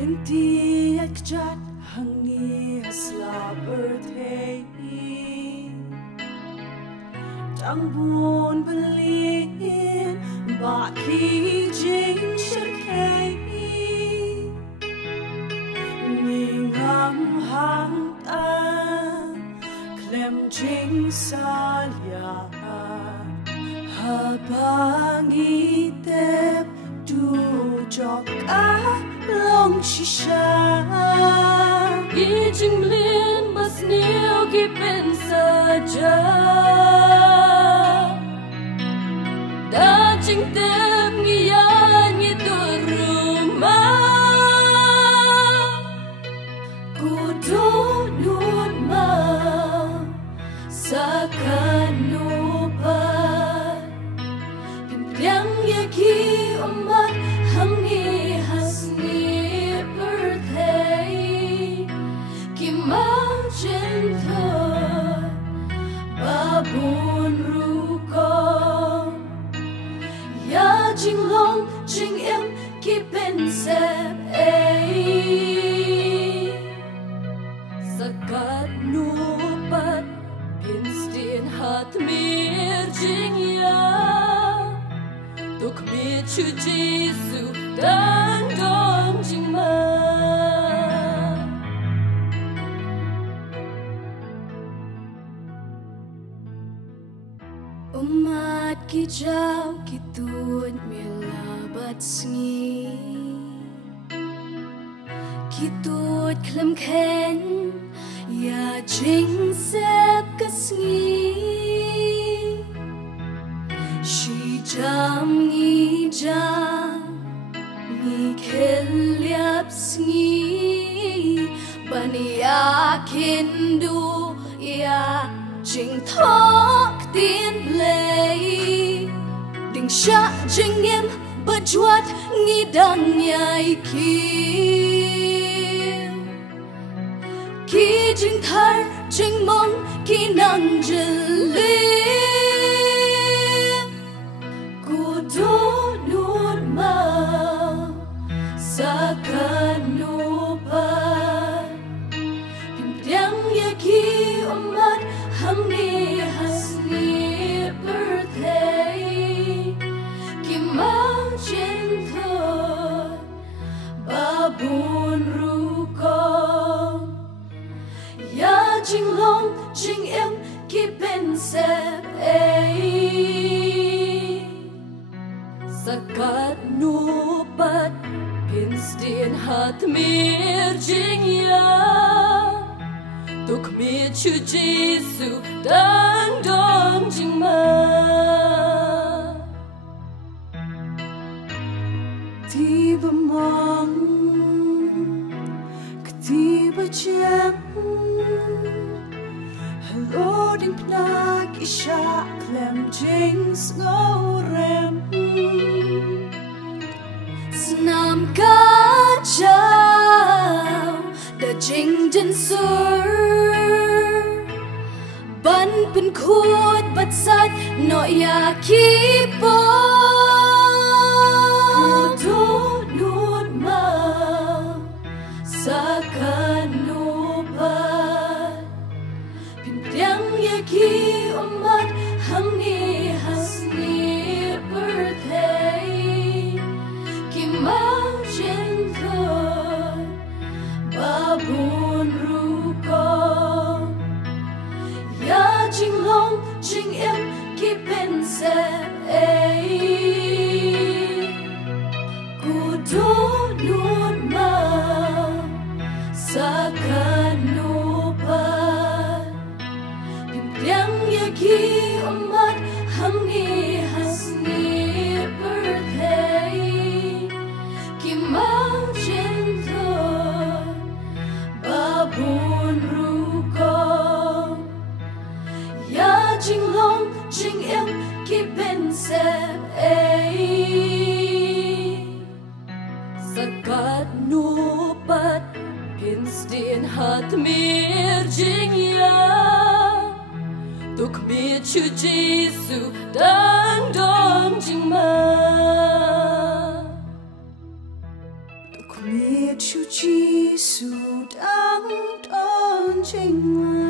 Linti ekjat hangi hasla birthday Tangbun belin baki jing shirkei Ningam hang ta klem jing salya Habangi tep du jok long shisha Gijing blin bas nil kipin saja Dajing tem ngiyan ngitur rumah Ku Dohnud Maw sakanupat Pimpiang yaki umat hangi hasni birthday Kimau cinta babun ruko Ya jinglong jing em kipen sep Sakat nupat instin hat mir jing ya Tuk mi U Jisu dan dong jing ma Umat kijau kitut milabat sngi Kitut klem kane ya jing sep kasngi Shi jam ngi jam ngi kelyap sngi Bani yakin du ya jing thok tin Blei Ding sha jing em berjuat ngidang nyai Ki jing thar jing mong ki nang jelim Ku Dohnud Maw sakanupat Pimpiang yaki umat hangi hasni birthday Kimau cinta babun ruko Ya jinglong jing em kipen sep Sakat nupat instin hat mir jing ya Tuk mi U Jisu dan dong jing ma Tiba mong Ketiba jam Hello ding pnak isha klem jing snowrem Snam kacau Da jing jin sur Ban pen khut bat sat no ya kipon Dohnud Maw sakanupat Pimpiang yaki umat hangi hasni birthday Kimau cinta babun ruko Ya jinglong jing em kipen sep Ku Dohnud Maw sakanupat Pimpiang yaki umat hangi hasni birthday Kimau cinta babun ruko Ya jinglong jing em kipen sep Sakat nupat instin hat mir jing ya Tuk mi U Jisu dan dong jing ma Tuk mi U Jisu Dohnud Maw.